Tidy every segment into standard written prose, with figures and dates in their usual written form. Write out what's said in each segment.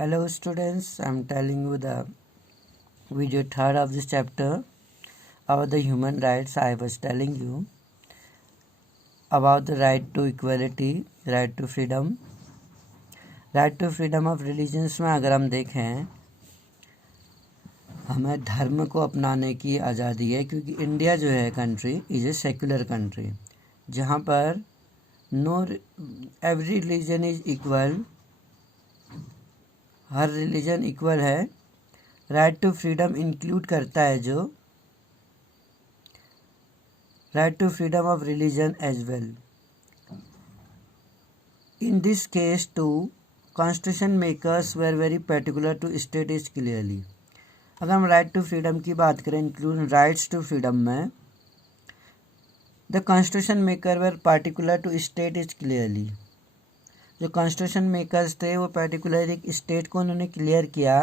Hello students, I'm telling you the video third of this chapter about the human rights. I was telling you about the right to equality, right to freedom. Right to freedom of religions में अगर हम देखें, हमें धर्म को अपनाने की आज़ादी है, क्योंकि इंडिया जो है country is a secular country, जहाँ पर no every religion is equal, हर रिलीजन इक्वल है। राइट टू फ्रीडम इंक्लूड करता है जो right to freedom of religion as well. In this case to constitution makers were very particular to state is clearly. अगर हम right to freedom की बात करें, इंक्लूड राइट्स टू फ्रीडम में, the constitution maker were particular to state is clearly. जो constitution makers थे वो particular एक स्टेट को उन्होंने क्लियर किया।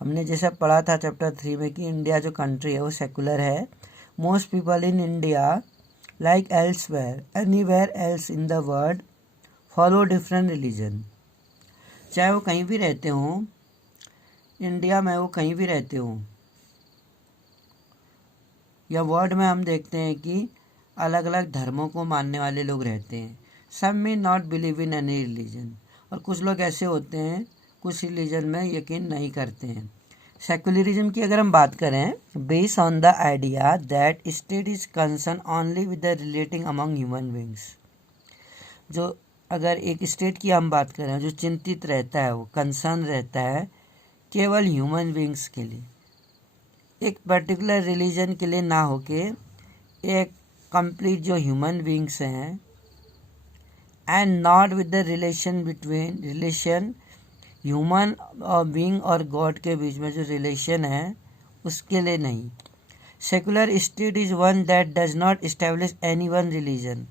हमने जैसा पढ़ा था चैप्टर 3 में कि इंडिया जो कंट्री है वो सेकुलर है। Most people in India like elsewhere anywhere else in the world follow different religion. चाहे वो कहीं भी रहते हों, इंडिया में वो कहीं भी रहते हों या वर्ल्ड में, हम देखते हैं कि अलग अलग धर्मों को मानने वाले लोग रहते हैं। Some may not believe in any religion, और कुछ लोग ऐसे होते हैं कुछ रिलीजन में यकीन नहीं करते हैं। सेकुलरिज्म की अगर हम बात करें, based on the idea that state is concern only with the relating among human beings. जो अगर एक स्टेट की हम बात करें, जो चिंतित रहता है, वो कंसर्न रहता है केवल ह्यूमन बींग्स के लिए, एक पर्टिकुलर रिलीजन के लिए ना होके एक कंप्लीट जो ह्यूमन बींग्स हैं, and not with the relation human और बीइंग और गॉड के बीच में जो रिलेशन है उसके लिए नहीं। Secular state is one that does not establish any one religion.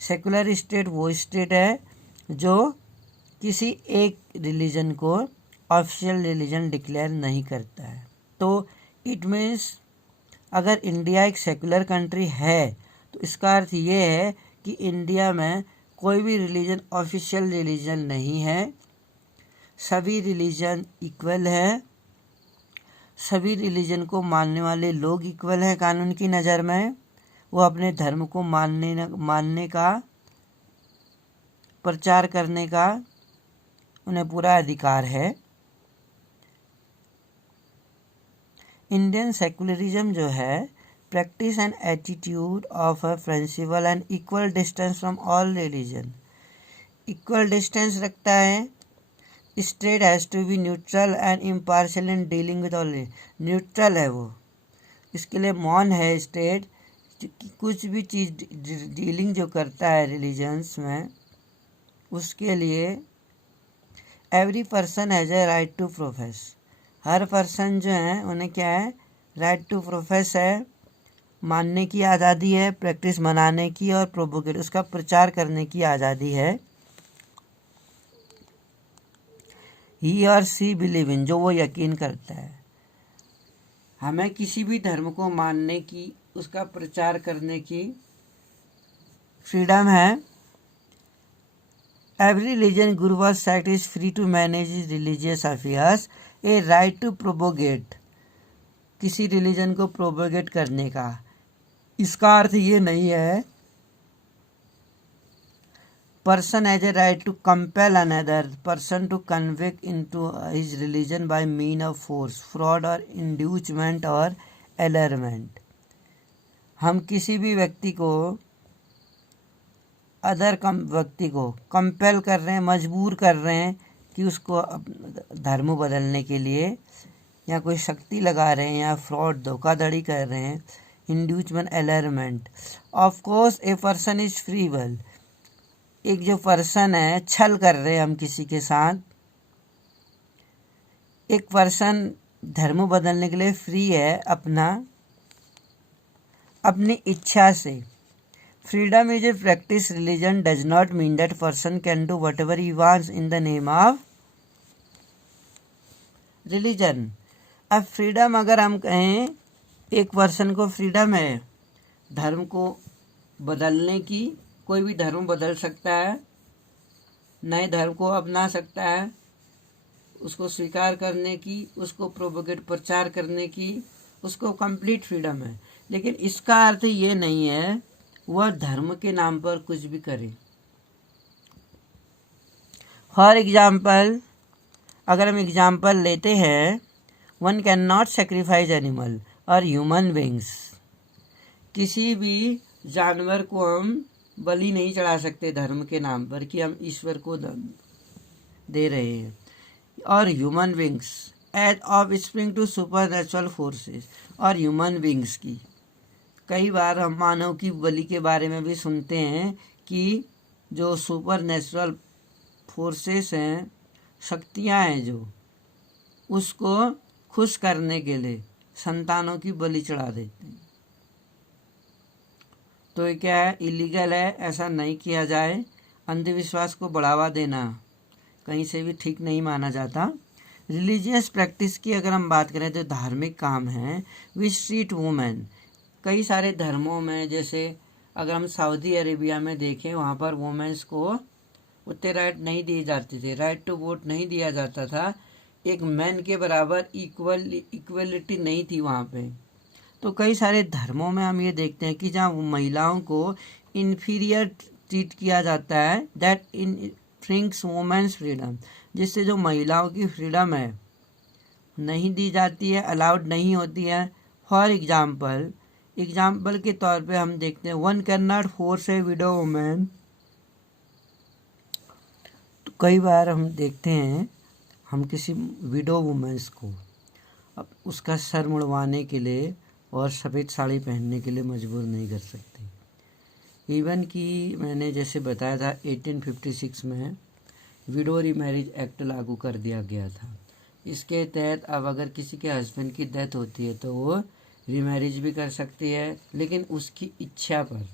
Secular state वो स्टेट है जो किसी एक रिलीजन को ऑफिशियल रिलीजन डिक्लेयर नहीं करता है। तो इट मीन्स अगर इंडिया एक सेकुलर कंट्री है तो इसका अर्थ ये है कि इंडिया में कोई भी रिलीजन ऑफिशियल रिलीजन नहीं है, सभी रिलीजन इक्वल है, सभी रिलीजन को मानने वाले लोग इक्वल हैं कानून की नज़र में। वो अपने धर्म को मानने का, प्रचार करने का उन्हें पूरा अधिकार है। इंडियन सेकुलरिज्म जो है, practice and attitude of a principle and equal distance from all religion. Equal distance रखता है। State has to be neutral and impartial in dealing with all. Neutral है वो, इसके लिए मौन है स्टेट। कुछ भी चीज़ डीलिंग जो करता है रिलीजन्स में, उसके लिए every person has a right to profess. हर पर्सन जो है उन्हें क्या है, राइट टू प्रोफेस है, मानने की आज़ादी है, प्रैक्टिस मनाने की और प्रोपोगेट उसका प्रचार करने की आज़ादी है। ही और सी बिलीव इन, जो वो यकीन करता है। हमें किसी भी धर्म को मानने की, उसका प्रचार करने की फ्रीडम है। एवरी रिलीजन गुरु व sect is free to manage is religious affairs. A right to propagate, किसी रिलीजन को प्रोपोगेट करने का। इसका अर्थ ये नहीं है person has a right to compel another person to convict into his religion by mean of force, fraud और इंड्यूसमेंट और एलरमेंट। हम किसी भी व्यक्ति को, व्यक्ति को कंपेल कर रहे हैं, मजबूर कर रहे हैं कि उसको धर्म बदलने के लिए, या कोई शक्ति लगा रहे हैं, या फ्रॉड धोखाधड़ी कर रहे हैं, inducement allurement. Of course a person is free will. एक जो पर्सन है, छल कर रहे हैं हम किसी के साथ, एक पर्सन धर्म बदलने के लिए फ्री है अपनी इच्छा से। Freedom is a practice religion does not mean that person can do what ever he wants in the name of religion. अब फ्रीडम अगर हम कहें, एक पर्सन को फ्रीडम है धर्म को बदलने की, कोई भी धर्म बदल सकता है, नए धर्म को अपना सकता है, उसको स्वीकार करने की, उसको प्रोपोगेट प्रचार करने की, उसको कंप्लीट फ्रीडम है। लेकिन इसका अर्थ ये नहीं है वह धर्म के नाम पर कुछ भी करे। फॉर एग्जाम्पल, अगर हम एग्जाम्पल लेते हैं, one can not sacrifice animal और ह्यूमन बींग्स। किसी भी जानवर को हम बलि नहीं चढ़ा सकते धर्म के नाम पर कि हम ईश्वर को दे रहे हैं। और human beings as offspring to supernatural forces, और ह्यूमन बींग्स की कई बार हम मानव की बलि के बारे में भी सुनते हैं कि जो सुपर नेचुरल फोर्सेस हैं, शक्तियां हैं, जो उसको खुश करने के लिए संतानों की बलि चढ़ा देते हैं। तो ये क्या है? इलीगल है, ऐसा नहीं किया जाए। अंधविश्वास को बढ़ावा देना कहीं से भी ठीक नहीं माना जाता। रिलीजियस प्रैक्टिस की अगर हम बात करें तो धार्मिक काम है विच ट्रीट वुमेन। कई सारे धर्मों में, जैसे अगर हम सऊदी अरेबिया में देखें, वहाँ पर वुमेन्स को उतने राइट नहीं दिए जाते थे, राइट टू वोट नहीं दिया जाता था, एक मैन के बराबर इक्वलिटी नहीं थी वहाँ पे। तो कई सारे धर्मों में हम ये देखते हैं कि जहाँ महिलाओं को इन्फीरियर ट्रीट किया जाता है, दैट इनफ्रिंग्स वुमेन्स फ्रीडम, जिससे जो महिलाओं की फ्रीडम है नहीं दी जाती है, अलाउड नहीं होती है। फॉर एग्जाम्पल के तौर पे हम देखते हैं, one can not force A window women. तो कई बार हम देखते हैं, हम किसी विडो वुमेन्स को अब उसका सर मुड़वाने के लिए और सफ़ेद साड़ी पहनने के लिए मजबूर नहीं कर सकते। इवन कि मैंने जैसे बताया था 1856 में विडो रीमैरिज एक्ट लागू कर दिया गया था। इसके तहत अब अगर किसी के हस्बैंड की डेथ होती है तो वो रीमैरिज भी कर सकती है, लेकिन उसकी इच्छा पर।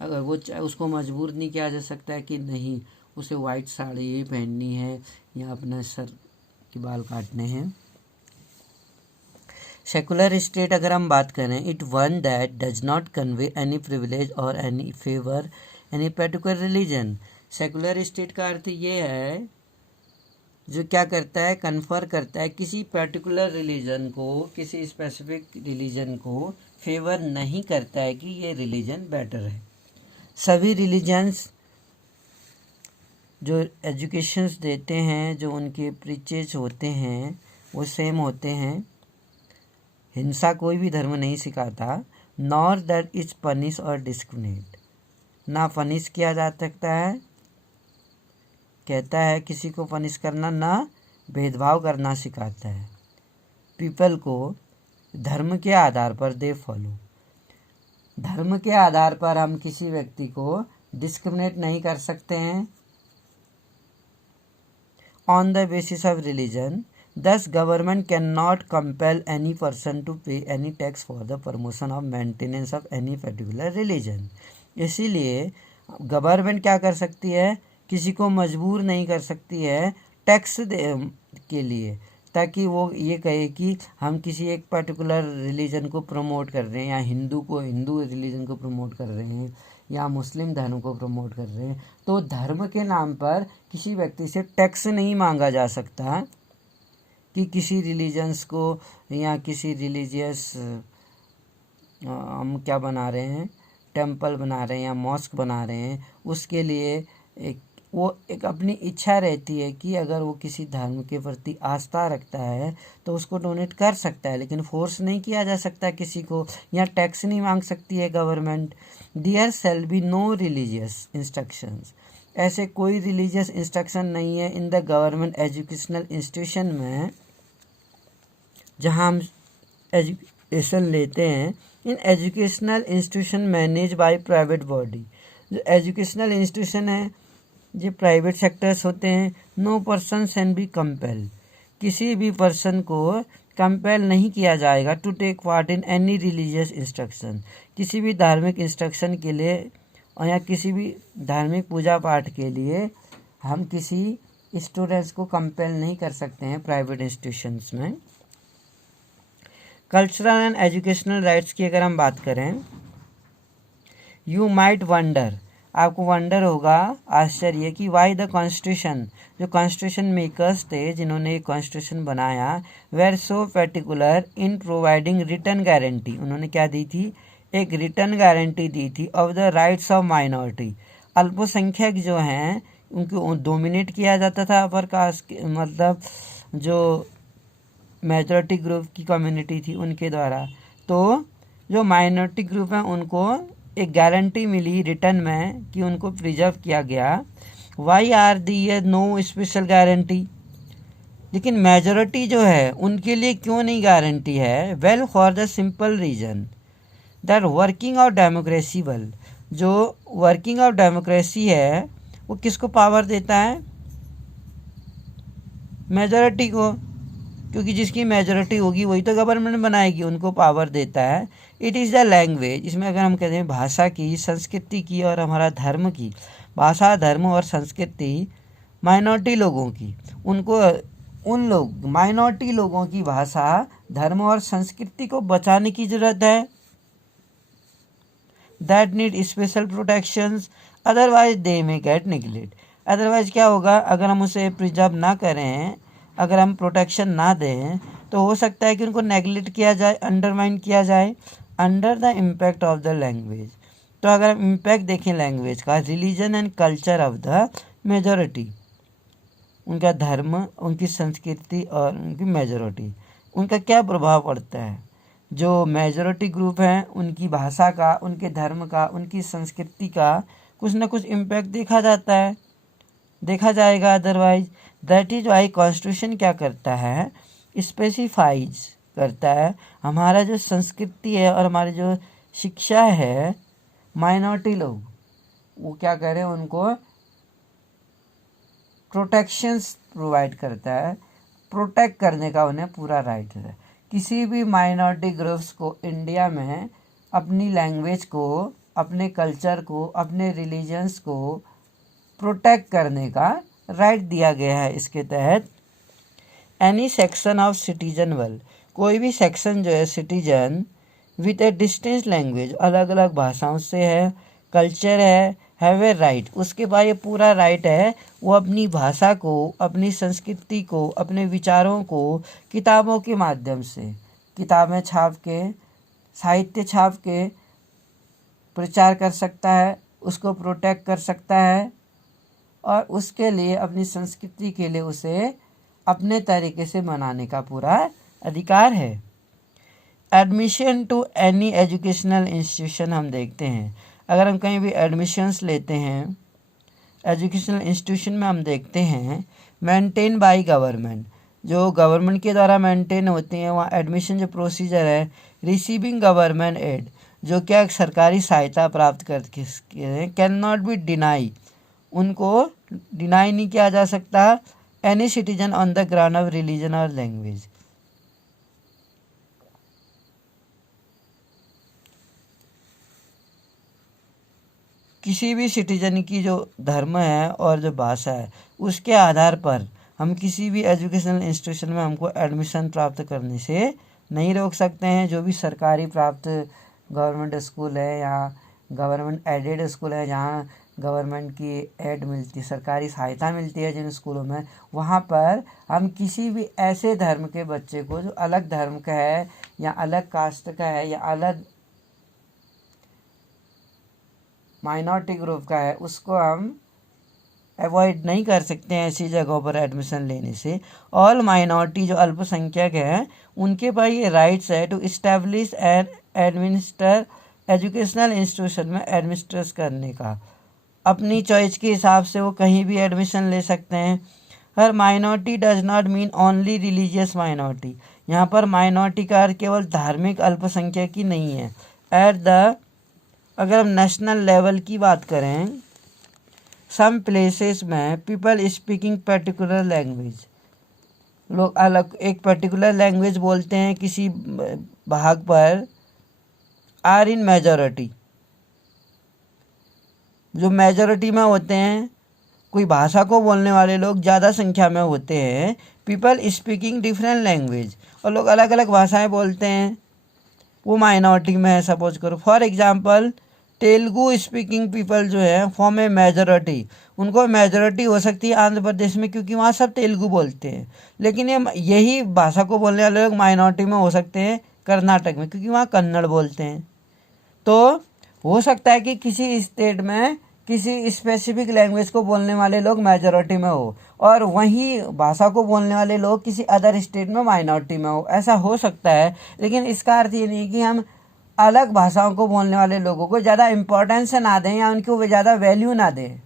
अगर वो उसको मजबूर नहीं किया जा सकता है कि नहीं उसे वाइट साड़ी ही पहननी है या अपना सर के बाल काटने हैं। सेकुलर स्टेट अगर हम बात करें, it one that does not convey any privilege और any favour any particular religion. Secular state का अर्थ ये है जो क्या करता है, कन्फर करता है किसी पर्टिकुलर रिलीजन को, किसी स्पेसिफिक रिलीजन को फेवर नहीं करता है कि ये रिलीजन बेटर है। सभी रिलीजन्स जो एजुकेशंस देते हैं, जो उनके प्रीचेज होते हैं, वो सेम होते हैं। हिंसा कोई भी धर्म नहीं सिखाता। नॉर दैट इज पनिश और डिस्क्रिमिनेट, ना पनिश किया जा सकता है, कहता है किसी को पनिश करना, ना भेदभाव करना सिखाता है। पीपल को धर्म के आधार पर दे फॉलो, धर्म के आधार पर हम किसी व्यक्ति को डिस्क्रिमिनेट नहीं कर सकते हैं। On the basis of religion, thus government cannot compel any person to pay any tax for the promotion of maintenance of any particular religion। इसीलिए गवर्नमेंट क्या कर सकती है, किसी को मजबूर नहीं कर सकती है टैक्स के लिए, ताकि वो ये कहे कि हम किसी एक पर्टिकुलर रिलीजन को प्रमोट कर रहे हैं, या हिंदू रिलीजन को प्रमोट कर रहे हैं, या मुस्लिम धर्म को प्रमोट कर रहे हैं। तो धर्म के नाम पर किसी व्यक्ति से टैक्स नहीं मांगा जा सकता कि किसी रिलीजन्स को या किसी रिलीजियस हम क्या बना रहे हैं, टेंपल बना रहे हैं या मॉस्क बना रहे हैं, उसके लिए एक अपनी इच्छा रहती है कि अगर वो किसी धर्म के प्रति आस्था रखता है तो उसको डोनेट कर सकता है, लेकिन फोर्स नहीं किया जा सकता किसी को, या टैक्स नहीं मांग सकती है government. There shall be no religious instructions, ऐसे कोई रिलीजियस इंस्ट्रक्शन नहीं है in the government educational institution में जहाँ हम एजुकेशन लेते हैं। In educational institution manage by private body, जो एजुकेशनल इंस्टीट्यूशन है जो प्राइवेट सेक्टर्स होते हैं। No person can be compel, किसी भी पर्सन को कंपेल नहीं किया जाएगा to take part in any religious instruction, किसी भी धार्मिक इंस्ट्रक्शन के लिए या किसी भी धार्मिक पूजा पाठ के लिए हम किसी स्टूडेंट्स को कंपेल नहीं कर सकते हैं प्राइवेट इंस्टीट्यूशंस में। कल्चरल एंड एजुकेशनल राइट्स की अगर हम बात करें, यू माइट वंडर, आपको वंडर होगा, आश्चर्य, कि वाई द कॉन्स्टिट्यूशन, जो कॉन्स्टिट्यूशन मेकर्स थे जिन्होंने ये कॉन्स्टिट्यूशन बनाया, were so particular in providing written guarantee, उन्होंने क्या दी थी, एक रिटर्न गारंटी दी थी of the rights of minority, अल्पसंख्यक जो हैं उनको डोमिनेट किया जाता था अपर कास्ट, मतलब जो मेजॉरिटी ग्रुप की कम्युनिटी थी उनके द्वारा, तो जो माइनॉरिटी ग्रुप हैं उनको एक गारंटी मिली रिटर्न में कि उनको प्रिजर्व किया गया। Why are the no special guarantee, लेकिन मेजॉरिटी जो है उनके लिए क्यों नहीं गारंटी है? Well for the simple reason that working of democracy well, जो वर्किंग ऑफ डेमोक्रेसी है वो किसको पावर देता है? मेजॉरिटी को, क्योंकि जिसकी मेजॉरिटी होगी वही तो गवर्नमेंट बनाएगी, उनको पावर देता है। इट इज़ द लैंग्वेज, इसमें अगर हम कहते हैं भाषा की, संस्कृति की और हमारा धर्म की, भाषा, धर्म और संस्कृति माइनॉरिटी लोगों की, उनको उन लोग माइनॉरिटी लोगों की भाषा, धर्म और संस्कृति को बचाने की ज़रूरत है। That need special protections, otherwise they may gate neglect, otherwise क्या होगा, अगर हम उसे प्रिजर्व ना करें, अगर हम प्रोटेक्शन ना दें तो हो सकता है कि उनको नेगलेक्ट किया जाए, अंडरमाइन किया जाए, under the impact of the language. तो अगर हम इम्पैक्ट देखें लैंग्वेज का, religion and culture of the majority, उनका धर्म, उनकी संस्कृति और उनकी मेजॉरिटी, उनका क्या प्रभाव पड़ता है? जो मेजॉरिटी ग्रुप हैं उनकी भाषा का, उनके धर्म का, उनकी संस्कृति का कुछ ना कुछ इम्पैक्ट देखा जाता है, देखा जाएगा, otherwise. That is why constitution क्या करता है, स्पेसिफाइज करता है हमारा जो संस्कृति है और हमारी जो शिक्षा है, माइनॉरिटी लोग वो क्या करें, उनको प्रोटेक्शंस प्रोवाइड करता है, प्रोटेक्ट करने का उन्हें पूरा राइट है। किसी भी माइनॉरिटी ग्रुप्स को इंडिया में अपनी लैंग्वेज को, अपने कल्चर को, अपने रिलीजन्स को प्रोटेक्ट करने का राइट दिया गया है इसके तहत। Any section of citizen well, कोई भी सेक्शन जो है citizen with A distinct language, अलग अलग भाषाओं से है, कल्चर है, हैव ए राइट, उसके पास ये पूरा राइट है, वो अपनी भाषा को, अपनी संस्कृति को, अपने विचारों को किताबों के माध्यम से, किताबें छाप के, साहित्य छाप के प्रचार कर सकता है, उसको प्रोटेक्ट कर सकता है और उसके लिए, अपनी संस्कृति के लिए उसे अपने तरीके से मनाने का पूरा अधिकार है। Admission to any educational institution हम देखते हैं, अगर हम कहीं भी एडमिशन्स लेते हैं एजुकेशनल इंस्टीट्यूशन में, हम देखते हैं मेंटेन बाय गवर्नमेंट, जो गवर्नमेंट के द्वारा मेंटेन होती हैं, वहाँ एडमिशन जो प्रोसीजर है, रिसीविंग गवर्नमेंट एड, जो क्या सरकारी सहायता प्राप्त करके कैन नॉट बी डिनाई, उनको डिनाई नहीं किया जा सकता, any citizen on the ground of religion और लैंग्वेज। किसी भी सिटीजन की जो धर्म है और जो भाषा है उसके आधार पर हम किसी भी एजुकेशनल इंस्टीट्यूशन में हमको एडमिशन प्राप्त करने से नहीं रोक सकते हैं। जो भी सरकारी प्राप्त गवर्नमेंट स्कूल है या गवर्नमेंट एडेड स्कूल है, जहाँ गवर्नमेंट की एड मिलती, सरकारी सहायता मिलती है जिन स्कूलों में, वहाँ पर हम किसी भी ऐसे धर्म के बच्चे को जो अलग धर्म का है या अलग कास्ट का है या अलग माइनॉरिटी ग्रुप का है, उसको हम अवॉइड नहीं कर सकते हैं ऐसी जगहों पर एडमिशन लेने से। ऑल माइनॉरिटी जो अल्पसंख्यक हैं उनके पास ये राइट्स है to establish and administer educational institution में एडमिनिस्ट्रेट करने का, अपनी चॉइस के हिसाब से वो कहीं भी एडमिशन ले सकते हैं। हर minority does not mean only religious minority, यहाँ पर माइनॉरिटी का अर्थ केवल धार्मिक अल्पसंख्यक ही नहीं है। एट द, अगर हम नेशनल लेवल की बात करें, सम प्लेसेस में पीपल स्पीकिंग पर्टिकुलर लैंग्वेज, लोग अलग एक पर्टिकुलर लैंग्वेज बोलते हैं किसी भाग पर, आर इन मेजॉरिटी, जो मेजॉरिटी में होते हैं, कोई भाषा को बोलने वाले लोग ज़्यादा संख्या में होते हैं, पीपल स्पीकिंग डिफरेंट लैंग्वेज, और लोग अलग अलग भाषाएं बोलते हैं, वो माइनॉरिटी में है। सपोज करो for example Telugu speaking people जो है फॉर्म ए मेजॉरिटी, उनको मेजॉरिटी हो सकती है आंध्र प्रदेश में, क्योंकि वहाँ सब तेलुगु बोलते हैं। लेकिन ये यही भाषा को बोलने वाले लोग माइनॉरिटी में हो सकते हैं कर्नाटक में, क्योंकि वहाँ कन्नड़ बोलते हैं। तो हो सकता है कि किसी स्टेट में किसी स्पेसिफिक लैंग्वेज को बोलने वाले लोग मेजॉरिटी में हो और वही भाषा को बोलने वाले लोग किसी अदर स्टेट में माइनॉरिटी में हो, ऐसा हो सकता है। लेकिन इसका अर्थ ये नहीं कि हम अलग भाषाओं को बोलने वाले लोगों को ज़्यादा इम्पोर्टेंस ना दें या उनको ज़्यादा वैल्यू ना दें।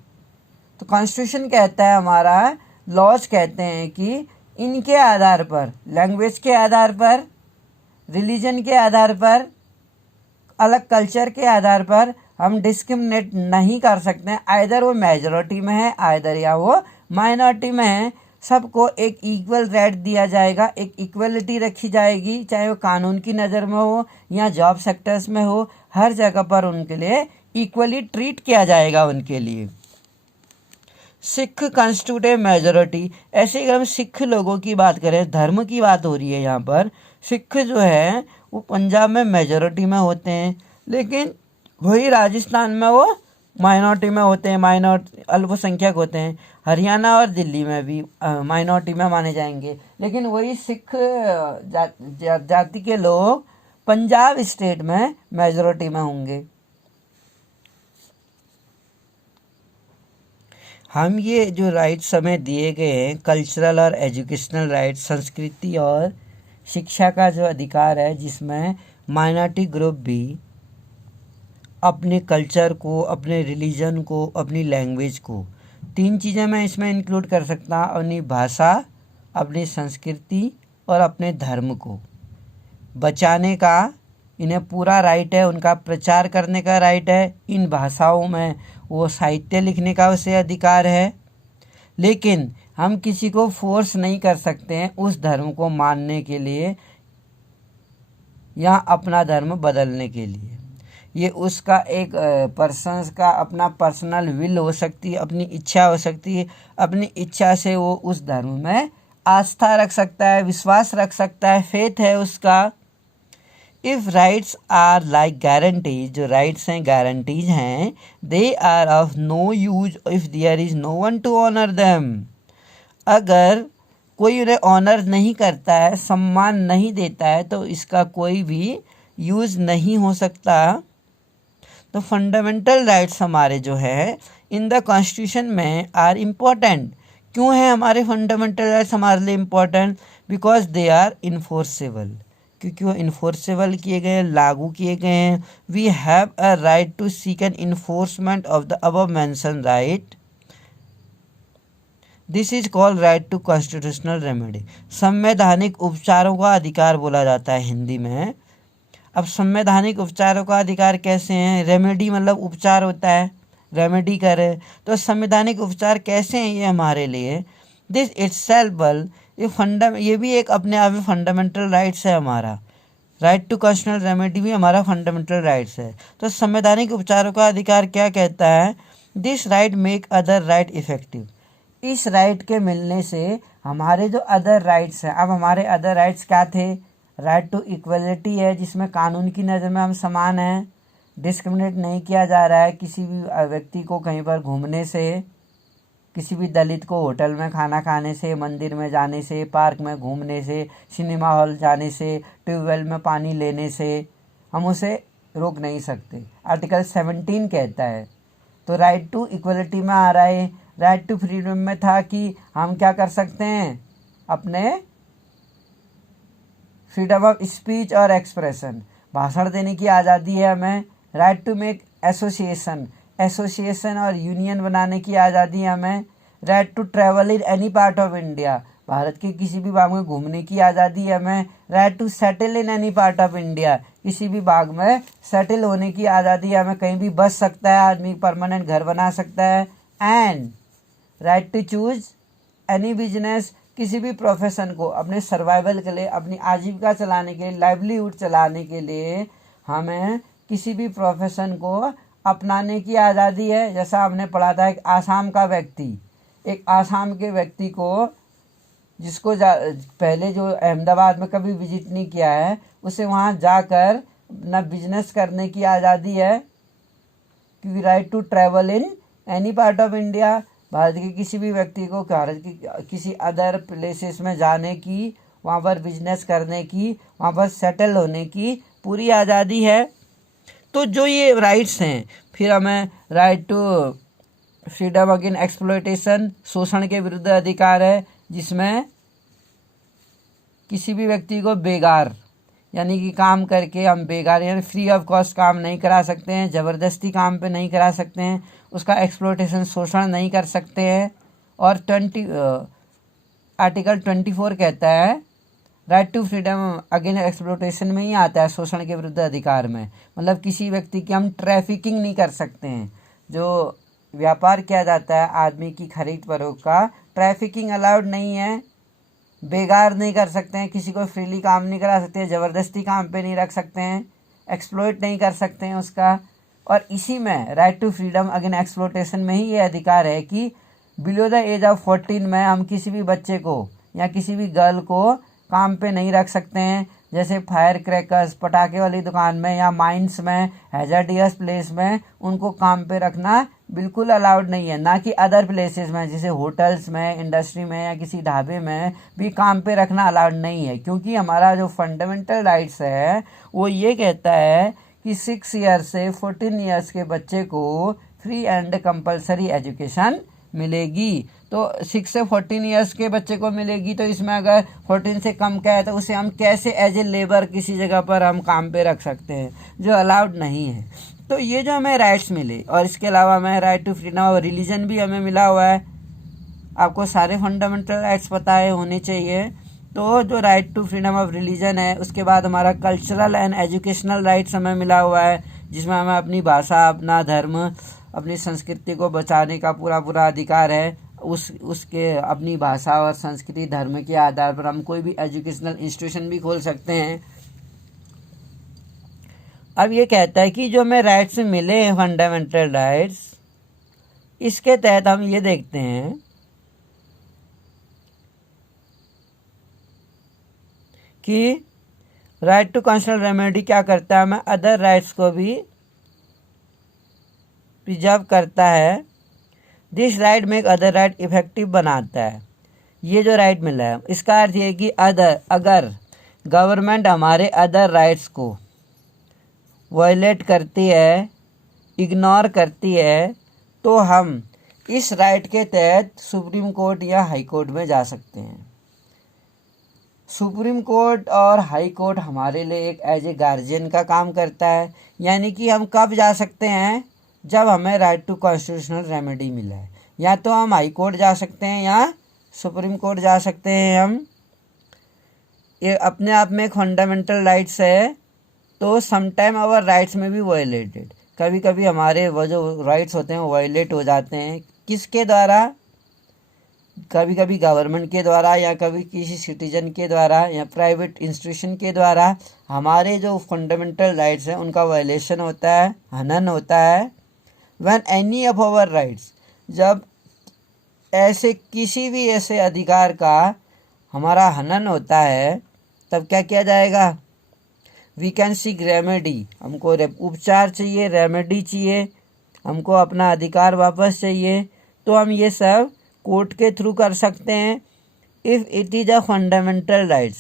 तो कॉन्स्टिट्यूशन कहता है, हमारा लॉज कहते हैं कि इनके आधार पर, लैंग्वेज के आधार पर, रिलीजन के आधार पर, अलग कल्चर के आधार पर हम डिस्क्रिमिनेट नहीं कर सकते हैं। आइदर वो मेजॉरिटी में है, आइदर या वो माइनॉरिटी में है, सबको एक इक्वल राइट दिया जाएगा, एक इक्वलिटी रखी जाएगी, चाहे वो कानून की नज़र में हो या जॉब सेक्टर्स में हो, हर जगह पर उनके लिए इक्वली ट्रीट किया जाएगा उनके लिए। सिख कॉन्स्टिट्यूट ए मेजॉरिटी, ऐसे अगर हम सिख लोगों की बात करें, धर्म की बात हो रही है यहाँ पर, सिख जो है वो पंजाब में मेजॉरिटी में होते हैं, लेकिन वही राजस्थान में वो माइनॉरिटी में होते हैं, अल्पसंख्यक होते हैं। हरियाणा और दिल्ली में भी माइनॉरिटी में माने जाएंगे, लेकिन वही सिख जाति के लोग पंजाब स्टेट में मेजॉरिटी में होंगे। हम ये जो राइट्स हमें दिए गए हैं, कल्चरल और एजुकेशनल राइट्स, संस्कृति और शिक्षा का जो अधिकार है, जिसमें माइनॉरिटी ग्रुप भी अपने कल्चर को, अपने रिलीजन को, अपनी लैंग्वेज को, 3 चीज़ें मैं इसमें इंक्लूड कर सकता हूँ, अपनी भाषा, अपनी संस्कृति और अपने धर्म को बचाने का इन्हें पूरा राइट है, उनका प्रचार करने का राइट है, इन भाषाओं में वो साहित्य लिखने का उसे अधिकार है। लेकिन हम किसी को फोर्स नहीं कर सकते हैं उस धर्म को मानने के लिए या अपना धर्म बदलने के लिए। ये उसका एक पर्सन्स का अपना पर्सनल विल हो सकती है, अपनी इच्छा हो सकती है। अपनी इच्छा से वो उस धर्म में आस्था रख सकता है, विश्वास रख सकता है, फेथ है उसका। If rights are like guarantees, जो राइट्स हैं गारंटीज हैं, they are of no use if there is no one to honour them. अगर कोई उन्हें ऑनर नहीं करता है, सम्मान नहीं देता है, तो इसका कोई भी यूज़ नहीं हो सकता। तो फंडामेंटल राइट्स हमारे जो है इन द कॉन्स्टिट्यूशन में आर इम्पोर्टेंट। क्यों है हमारे फंडामेंटल राइट्स हमारे लिए important? Because they are enforceable, क्योंकि वो इन्फोर्सेबल किए गए हैं, लागू किए गए हैं। We have a right to seek an enforcement of the above mentioned right. This is called right to constitutional remedy. संवैधानिक उपचारों का अधिकार बोला जाता है हिंदी में। अब संवैधानिक उपचारों का अधिकार कैसे हैं? रेमेडी मतलब उपचार होता है, रेमेडी करे, तो संवैधानिक उपचार कैसे हैं ये हमारे लिए? दिस इटसेल्फ ये भी एक अपने आप में फंडामेंटल राइट्स है हमारा। राइट टू कॉन्स्टिट्यूशनल रेमेडी भी हमारा फंडामेंटल राइट्स है। तो संवैधानिक उपचारों का अधिकार क्या कहता है? This right make other right effective. इस राइट के मिलने से हमारे जो अदर राइट्स हैं, अब हमारे अदर राइट्स क्या थे? राइट टू इक्वलिटी है, जिसमें कानून की नज़र में हम समान हैं, डिस्क्रिमिनेट नहीं किया जा रहा है किसी भी व्यक्ति को कहीं पर घूमने से, किसी भी दलित को होटल में खाना खाने से, मंदिर में जाने से, पार्क में घूमने से, सिनेमा हॉल जाने से, ट्यूबवेल में पानी लेने से हम उसे रोक नहीं सकते। आर्टिकल 17 कहता है। तो राइट टू इक्वलिटी में आ रहा है। राइट टू फ्रीडम में था कि हम क्या कर सकते हैं, अपने फ्रीडम ऑफ स्पीच और एक्सप्रेशन, भाषण देने की आज़ादी है हमें। राइट टू मेक एसोसिएशन और यूनियन बनाने की आज़ादी है हमें। Right to travel in any part of India, Bharat के किसी भी भाग में घूमने की आज़ादी है हमें। Right to settle in any part of India, किसी भी भाग में सेटल होने की आज़ादी है हमें, कहीं भी बस सकता है आदमी, परमानेंट घर बना सकता है। And right to choose any business, किसी भी प्रोफेशन को अपने सर्वाइवल के लिए, अपनी आजीविका चलाने के लिए, लाइवलीहुड चलाने के लिए हमें किसी भी प्रोफेशन को अपनाने की आज़ादी है। जैसा हमने पढ़ा था, एक आसाम के व्यक्ति को, जिसको पहले जो अहमदाबाद में कभी विजिट नहीं किया है, उसे वहाँ जाकर अपना बिजनेस करने की आज़ादी है। कि right to travel in any part of India, Bharat के किसी भी व्यक्ति को भारत की किसी अदर प्लेसेस में जाने की, वहाँ पर बिजनेस करने की, वहाँ पर सेटल होने की पूरी आज़ादी है। तो जो ये राइट्स हैं, फिर हमें right to freedom again exploitation, शोषण के विरुद्ध अधिकार है, जिसमें किसी भी व्यक्ति को बेगार यानी कि काम करके हम बेगार यानी फ्री ऑफ कॉस्ट काम नहीं करा सकते हैं, ज़बरदस्ती काम पे नहीं करा सकते हैं, उसका एक्सप्लॉयटेशन शोषण नहीं कर सकते हैं। और आर्टिकल 24 कहता है right to freedom again exploitation में ही आता है, शोषण के विरुद्ध अधिकार में। मतलब किसी व्यक्ति की हम ट्रैफिकिंग नहीं कर सकते हैं, जो व्यापार किया जाता है आदमी की खरीद फरोख्त का, ट्रैफिकिंग अलाउड नहीं है। बेगार नहीं कर सकते हैं, किसी को फ्रीली काम नहीं करा सकते हैं, ज़बरदस्ती काम पे नहीं रख सकते हैं, एक्सप्लॉइट नहीं कर सकते हैं उसका। और इसी में right to freedom again exploitation में ही ये अधिकार है कि बिलो द एज ऑफ 14 में हम किसी भी बच्चे को या किसी भी गर्ल को काम पे नहीं रख सकते हैं। जैसे फायर क्रैकर्स, पटाखे वाली दुकान में या माइंस में, हैजार्डियस प्लेस में उनको काम पे रखना बिल्कुल अलाउड नहीं है। ना कि अदर प्लेसेस में जैसे होटल्स में, इंडस्ट्री में या किसी ढाबे में भी काम पे रखना अलाउड नहीं है, क्योंकि हमारा जो फंडामेंटल राइट्स है वो ये कहता है कि 6 ईयर्स से 14 ईयर्स के बच्चे को फ्री एंड कंपलसरी एजुकेशन मिलेगी। तो 6 से 14 ईयर्स के बच्चे को मिलेगी, तो इसमें अगर 14 से कम का है तो उसे हम कैसे एज ए लेबर किसी जगह पर हम काम पे रख सकते हैं, जो अलाउड नहीं है। तो ये जो हमें राइट्स मिले, और इसके अलावा हमें right to freedom of religion भी हमें मिला हुआ है। आपको सारे फंडामेंटल राइट्स पता है होने चाहिए। तो जो right to freedom of religion है, उसके बाद हमारा कल्चरल एंड एजुकेशनल राइट्स हमें मिला हुआ है, जिसमें हमें अपनी भाषा, अपना धर्म, अपनी संस्कृति को बचाने का पूरा अधिकार है। उसके अपनी भाषा और संस्कृति धर्म के आधार पर हम कोई भी एजुकेशनल इंस्टीट्यूशन भी खोल सकते हैं। अब ये कहता है कि जो हमें राइट्स मिले हैं फंडामेंटल राइट्स, इसके तहत हम ये देखते हैं कि राइट टू कॉन्स्टिट्यूशनल रेमेडी क्या करता है, हमें अदर राइट्स को भी प्रिजर्व करता है। दिस राइट में एक अदर राइट इफेक्टिव बनाता है। ये जो राइट मिला है इसका अर्थ ये है कि अगर गवर्नमेंट हमारे अदर राइट्स को वायलेट करती है, इग्नोर करती है, तो हम इस राइट के तहत सुप्रीम कोर्ट या हाई कोर्ट में जा सकते हैं। सुप्रीम कोर्ट और हाई कोर्ट हमारे लिए एक एज ए गार्जियन का काम करता है। यानी कि हम कब जा सकते हैं, जब हमें राइट टू कॉन्स्टिट्यूशनल रेमेडी मिला है। या तो हम हाई कोर्ट जा सकते हैं या सुप्रीम कोर्ट जा सकते हैं। हम ये अपने आप में एक फंडामेंटल राइट्स है, तो समटाइम आवर राइट्स में भी वायलेटेड, कभी कभी हमारे वो जो राइट्स होते हैं वो वायलेट हो जाते हैं। किसके द्वारा? कभी कभी गवर्नमेंट के द्वारा, या कभी किसी सिटीजन के द्वारा, या प्राइवेट इंस्टीट्यूशन के द्वारा हमारे जो फंडामेंटल राइट्स हैं उनका वायलेशन होता है, हनन होता है। When any of our rights, जब ऐसे किसी भी ऐसे अधिकार का हमारा हनन होता है, तब क्या किया जाएगा? वी कैन सीक रेमेडी, हमको उपचार चाहिए, रेमेडी चाहिए, हमको अपना अधिकार वापस चाहिए। तो हम ये सब कोर्ट के थ्रू कर सकते हैं। If it is a fundamental rights,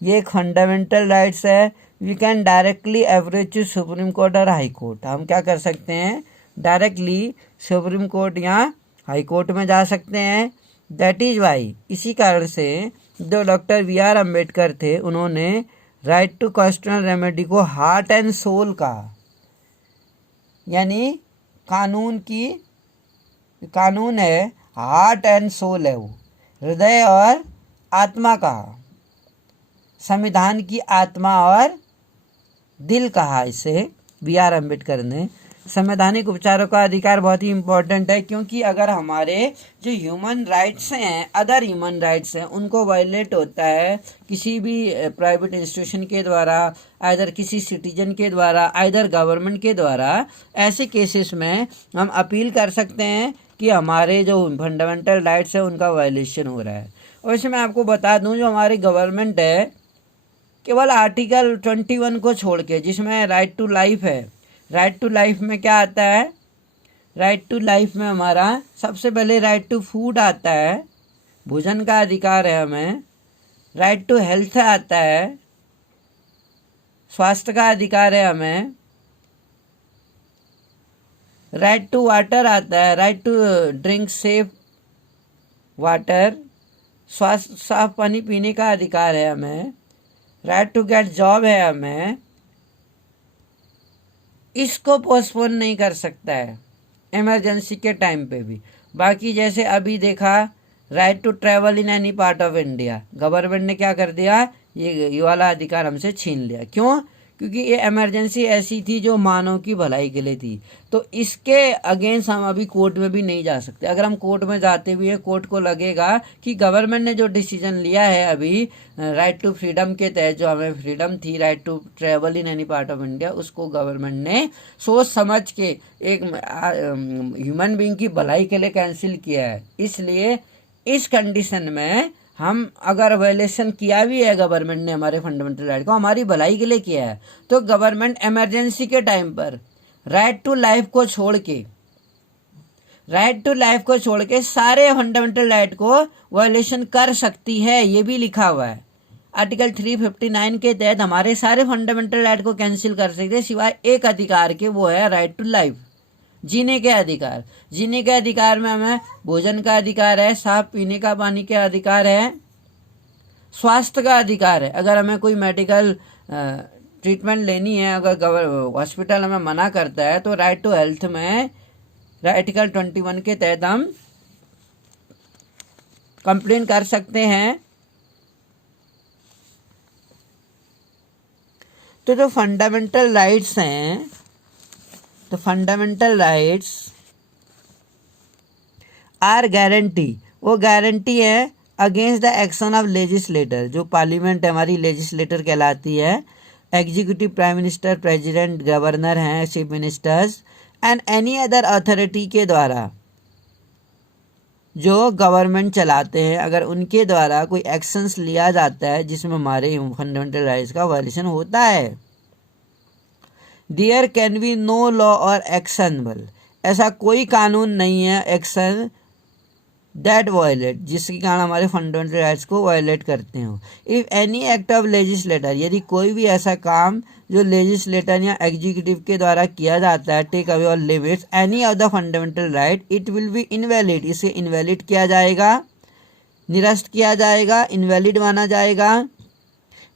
ये एक फंडामेंटल राइट्स है, we can directly average to supreme court और हाई कोर्ट। हम क्या कर सकते हैं? डायरेक्टली सुप्रीम कोर्ट या हाई कोर्ट में जा सकते हैं। दैट इज़ वाई, इसी कारण से जो डॉक्टर BR अम्बेडकर थे, उन्होंने राइट टू कॉन्स्टिट्यूशनल रेमेडी को हार्ट एंड सोल कहा। यानी कानून है, हार्ट एंड सोल है, वो हृदय और आत्मा कहा, संविधान की आत्मा और दिल कहा इसे BR अम्बेडकर ने। संवैधानिक उपचारों का अधिकार बहुत ही इम्पोर्टेंट है, क्योंकि अगर हमारे जो ह्यूमन राइट्स हैं, अदर ह्यूमन राइट्स हैं, उनको वायलेट होता है किसी भी प्राइवेट इंस्टीट्यूशन के द्वारा, आइदर किसी सिटीजन के द्वारा, आइदर गवर्नमेंट के द्वारा, ऐसे केसेस में हम अपील कर सकते हैं कि हमारे जो फंडामेंटल राइट्स हैं उनका वायलेशन हो रहा है। और इसमें मैं आपको बता दूं, जो हमारी गवर्नमेंट है, केवल आर्टिकल 21 को छोड़ के, जिसमें राइट टू लाइफ है, राइट टू लाइफ में क्या आता है? राइट टू लाइफ में हमारा सबसे पहले राइट टू फूड आता है, भोजन का अधिकार है हमें। राइट टू हेल्थ आता है, स्वास्थ्य का अधिकार है हमें। राइट टू वाटर आता है, right to drink safe water, स्वास्थ्य साफ पानी पीने का अधिकार है हमें। राइट टू गेट जॉब है हमें। इसको पोस्टपोन नहीं कर सकता है इमरजेंसी के टाइम पे भी। बाकी जैसे अभी देखा, right to travel in any part of India, government ने क्या कर दिया, ये वाला अधिकार हमसे छीन लिया। क्यों? क्योंकि ये इमरजेंसी ऐसी थी जो मानव की भलाई के लिए थी। तो इसके अगेंस्ट हम अभी कोर्ट में भी नहीं जा सकते। अगर हम कोर्ट में जाते भी है, कोर्ट को लगेगा कि गवर्नमेंट ने जो डिसीजन लिया है अभी राइट टू फ्रीडम के तहत, जो हमें फ्रीडम थी right to travel in any part of India, उसको गवर्नमेंट ने सोच समझ के एक ह्यूमन बीइंग की भलाई के लिए कैंसिल किया है। इसलिए इस कंडीशन में हम अगर वायलेशन किया भी है गवर्नमेंट ने हमारे फंडामेंटल राइट को, हमारी भलाई के लिए किया है, तो गवर्नमेंट इमरजेंसी के टाइम पर राइट टू लाइफ को छोड़ के सारे फंडामेंटल राइट को वायलेशन कर सकती है। ये भी लिखा हुआ है आर्टिकल 359 के तहत हमारे सारे फंडामेंटल राइट को कैंसिल कर सकते हैं, सिवाय एक अधिकार के, वो है राइट टू लाइफ, जीने के अधिकार। जीने के अधिकार में हमें भोजन का अधिकार है, साफ पीने का पानी का अधिकार है, स्वास्थ्य का अधिकार है। अगर हमें कोई मेडिकल ट्रीटमेंट लेनी है, अगर हॉस्पिटल हमें मना करता है, तो राइट टू हेल्थ में आर्टिकल 21 के तहत हम कंप्लेन कर सकते हैं। तो जो फंडामेंटल राइट्स हैं, तो फंडामेंटल राइट्स आर गारंटी, वो गारंटी है against the action of legislator, जो पार्लियामेंट हमारी लेजिस्लेटर कहलाती है, executive prime minister, president, governor हैं, chief ministers, and any other authority के द्वारा जो गवर्नमेंट चलाते हैं, अगर उनके द्वारा कोई एक्शंस लिया जाता है जिसमें हमारे फंडामेंटल राइट्स का वायलेशन होता है। There can be no law or actionable, ऐसा कोई कानून नहीं है, एक्शन दैट वायलेट, जिसके कारण हमारे फंडामेंटल राइट्स को वायलेट करते हो। If any act of legislator, यदि कोई भी ऐसा काम जो लेजिस्लेटर या एग्जीक्यूटिव के द्वारा किया जाता है, take away or limits any of the fundamental right, it will be invalid, इसे इनवैलिड किया जाएगा, निरस्त किया जाएगा, इनवैलिड माना जाएगा।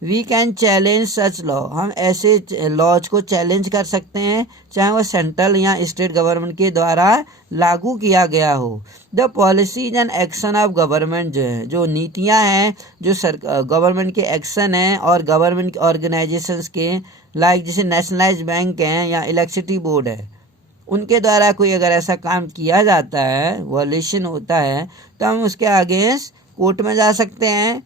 We can challenge such law, हम ऐसे लॉज को चैलेंज कर सकते हैं, चाहे वो सेंट्रल या स्टेट गवर्नमेंट के द्वारा लागू किया गया हो। The policies and action of government, जो है, जो नीतियां हैं, जो गवर्नमेंट के एक्शन हैं और गवर्नमेंट ऑर्गेनाइजेशंस के, लाइक जैसे नेशनलाइज बैंक हैं या इलेक्ट्रिसिटी बोर्ड है, उनके द्वारा कोई अगर ऐसा काम किया जाता है, वायलेशन होता है, तो हम उसके अगेंस्ट कोर्ट में जा सकते हैं।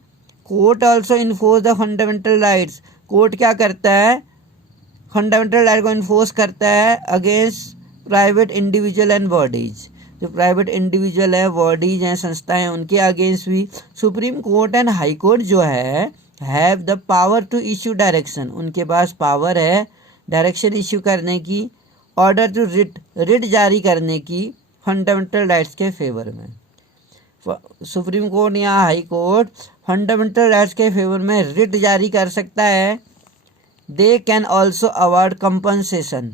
Court also enforce the fundamental rights, court क्या करता है, फंडामेंटल राइट को इन्फोर्स करता है against private individual and bodies, जो प्राइवेट इंडिविजुअल है, बॉडीज हैं, संस्थाएं हैं, उनके अगेंस्ट भी। Supreme court and high court जो है have the power to issue direction, उनके पास पावर है डायरेक्शन इशू करने की, ऑर्डर टू रिट जारी करने की फंडामेंटल राइट्स के फेवर में। सुप्रीम कोर्ट या हाई कोर्ट फंडामेंटल राइट्स के फेवर में रिट जारी कर सकता है। They can also award compensation,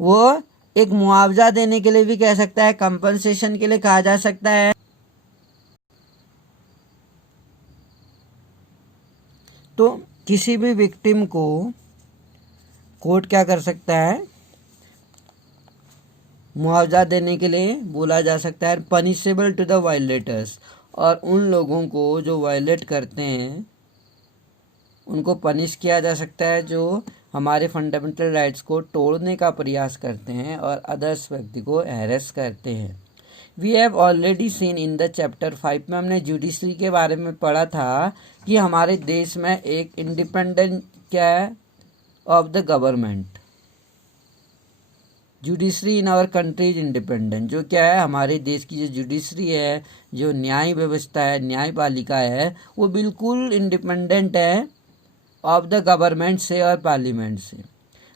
वो एक मुआवजा देने के लिए भी कह सकता है, कंपनसेशन के लिए कहा जा सकता है। तो किसी भी विक्टिम को कोर्ट क्या कर सकता है, मुआवजा देने के लिए बोला जा सकता है। पनिशेबल टू द वायलेटर्स, और उन लोगों को जो वायलेट करते हैं उनको पनिश किया जा सकता है, जो हमारे फंडामेंटल राइट्स को तोड़ने का प्रयास करते हैं और अदर्स व्यक्ति को हैरेस करते हैं। We have already seen in the chapter 5 में हमने जुडिशरी के बारे में पढ़ा था कि हमारे देश में एक इंडिपेंडेंट क्या है of the government, judiciary in our country is independent, जो क्या है हमारे देश की जो जुडिशरी है, जो न्याय व्यवस्था है, न्यायपालिका है, वो बिल्कुल इंडिपेंडेंट है ऑफ द गवर्नमेंट से और पार्लियामेंट से।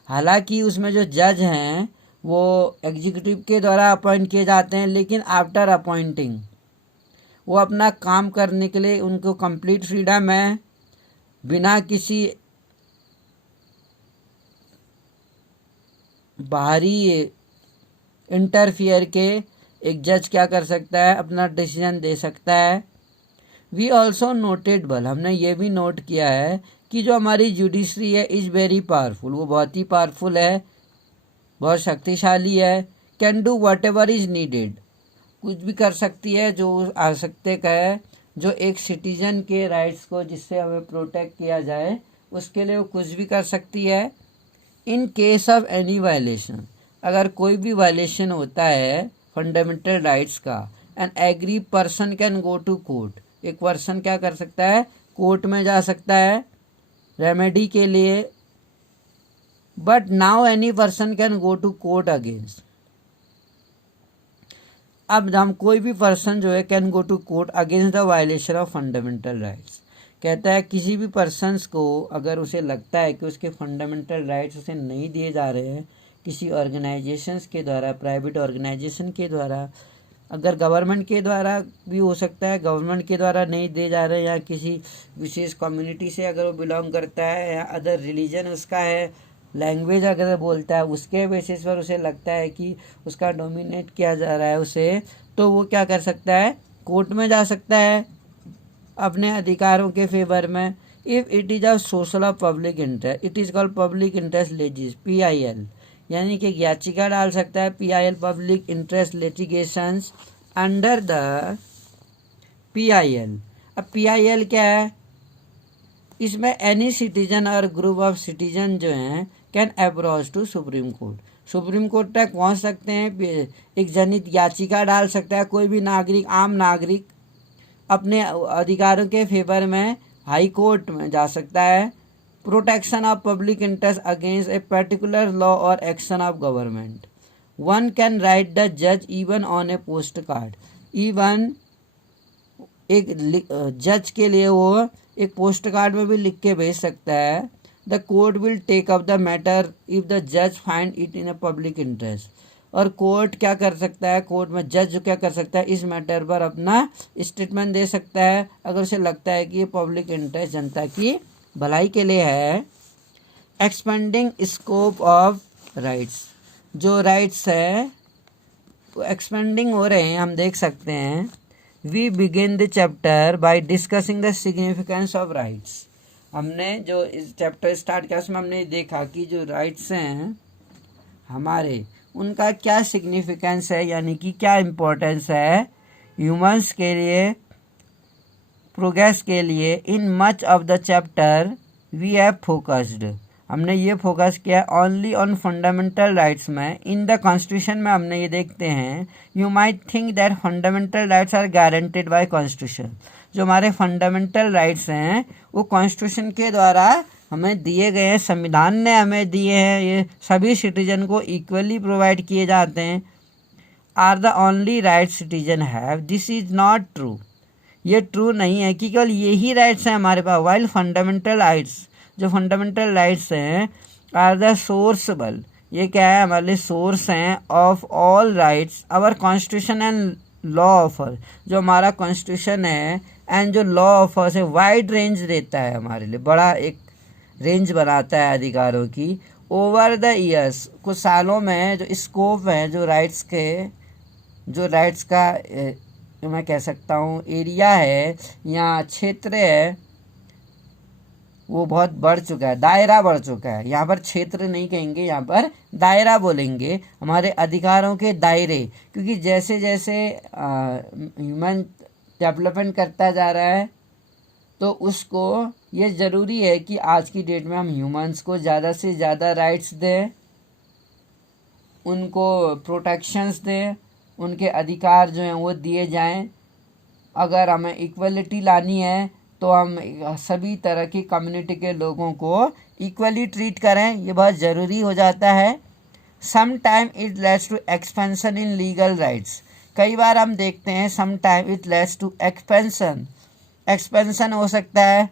हालांकि उसमें जो जज हैं वो एग्जीक्यूटिव के द्वारा अपॉइंट किए जाते हैं, लेकिन आफ्टर अपॉइंटिंग वो अपना काम करने के लिए उनको कंप्लीट फ्रीडम है, बिना किसी बाहरी इंटरफियर के एक जज क्या कर सकता है, अपना डिसीजन दे सकता है। वी ऑल्सो नोटेडबल, हमने ये भी नोट किया है कि जो हमारी जुडिशरी है इज़ वेरी पावरफुल, वो बहुत ही पावरफुल है, बहुत शक्तिशाली है। Can do what ever is needed, कुछ भी कर सकती है जो आवश्यकता है, जो एक सिटीजन के राइट्स को जिससे हमें प्रोटेक्ट किया जाए उसके लिए वो कुछ भी कर सकती है। In case of any violation, अगर कोई भी वायलेशन होता है फंडामेंटल राइट्स का, an aggrieved person can go to court, एक पर्सन क्या कर सकता है, कोर्ट में जा सकता है रेमेडी के लिए। But now any person can go to court against, अब हम कोई भी पर्सन जो है can go to court against the violation of fundamental rights, कहता है किसी भी पर्सन्स को अगर उसे लगता है कि उसके फंडामेंटल राइट्स उसे नहीं दिए जा रहे हैं किसी ऑर्गेनाइजेशंस के द्वारा, प्राइवेट ऑर्गेनाइजेशन के द्वारा, अगर गवर्नमेंट के द्वारा भी हो सकता है, गवर्नमेंट के द्वारा नहीं दिए जा रहे हैं, या किसी विशेष कम्युनिटी से अगर वो बिलोंग करता है, या अदर रिलीजन उसका है, लैंग्वेज अगर बोलता है, उसके बेसिस पर उसे लगता है कि उसका डोमिनेट किया जा रहा है उसे, तो वो क्या कर सकता है, कोर्ट में जा सकता है अपने अधिकारों के फेवर में। If it is a social of public interest, it is called public interest litigation, PIL, यानी कि याचिका डाल सकता है PIL, public interest litigations under the PIL। अब PIL क्या है, इसमें any citizen or group of citizen जो हैं can approach to supreme Court, Supreme Court तक पहुंच सकते हैं, एक जनहित याचिका डाल सकता है कोई भी नागरिक, आम नागरिक अपने अधिकारों के फेवर में हाई कोर्ट में जा सकता है। Protection of public interest against a particular law और action of government, one can write the जज even on a postcard, even एक जज के लिए वो एक पोस्ट कार्ड में भी लिख के भेज सकता है। The court will take up the matter if the जज find it in a public interest, और कोर्ट क्या कर सकता है, कोर्ट में जज क्या कर सकता है, इस मैटर पर अपना स्टेटमेंट दे सकता है अगर उसे लगता है कि ये पब्लिक इंटरेस्ट, जनता की भलाई के लिए है। एक्सपेंडिंग स्कोप ऑफ राइट्स, जो राइट्स है वो एक्सपेंडिंग हो रहे हैं, हम देख सकते हैं। We begin the chapter by discussing the significance of rights, हमने जो इस चैप्टर स्टार्ट किया उसमें हमने देखा कि जो राइट्स हैं हमारे, उनका क्या सिग्निफिकेंस है, यानी कि क्या इम्पोर्टेंस है ह्यूमंस के लिए, प्रोग्रेस के लिए। In much of the chapter we have focused, हमने ये फोकस किया ओनली ऑन फंडामेंटल राइट्स में। इन द कॉन्स्टिट्यूशन में हमने ये देखते हैं, you might think that fundamental rights are guaranteed by constitution, जो हमारे फंडामेंटल राइट्स हैं वो कॉन्स्टिट्यूशन के द्वारा हमें दिए गए हैं, संविधान ने हमें दिए हैं, ये सभी सिटीजन को इक्वली प्रोवाइड किए जाते हैं। Are the only right citizen have, this is not true, ये ट्रू नहीं है कि केवल यही राइट्स हैं हमारे पास। वाइल फंडामेंटल राइट्स, जो फंडामेंटल राइट्स हैं, आर द सोर्सबल, ये क्या है, हमारे लिए सोर्स हैं of all rights, our constitution and law offer, जो हमारा कॉन्स्टिट्यूशन है एंड जो लॉ ऑफर से वाइड रेंज देता है, हमारे लिए बड़ा एक रेंज बनाता है अधिकारों की। ओवर द ईयर्स, कुछ सालों में जो स्कोप है, जो राइट्स के, जो राइट्स का मैं कह सकता हूँ एरिया है या क्षेत्र है, वो बहुत बढ़ चुका है, दायरा बढ़ चुका है। यहाँ पर क्षेत्र नहीं कहेंगे, यहाँ पर दायरा बोलेंगे, हमारे अधिकारों के दायरे, क्योंकि जैसे जैसे ह्यूमन डेवलपमेंट करता जा रहा है तो उसको ये ज़रूरी है कि आज की डेट में हम ह्यूमंस को ज़्यादा से ज़्यादा राइट्स दें, उनको प्रोटेक्शंस दें, उनके अधिकार जो हैं वो दिए जाएं। अगर हमें इक्वलिटी लानी है तो हम सभी तरह की कम्युनिटी के लोगों को इक्वली ट्रीट करें, ये बहुत ज़रूरी हो जाता है। Some time it leads to expansion in legal rights, कई बार हम देखते हैं some time it leads to expansion, expansion हो सकता है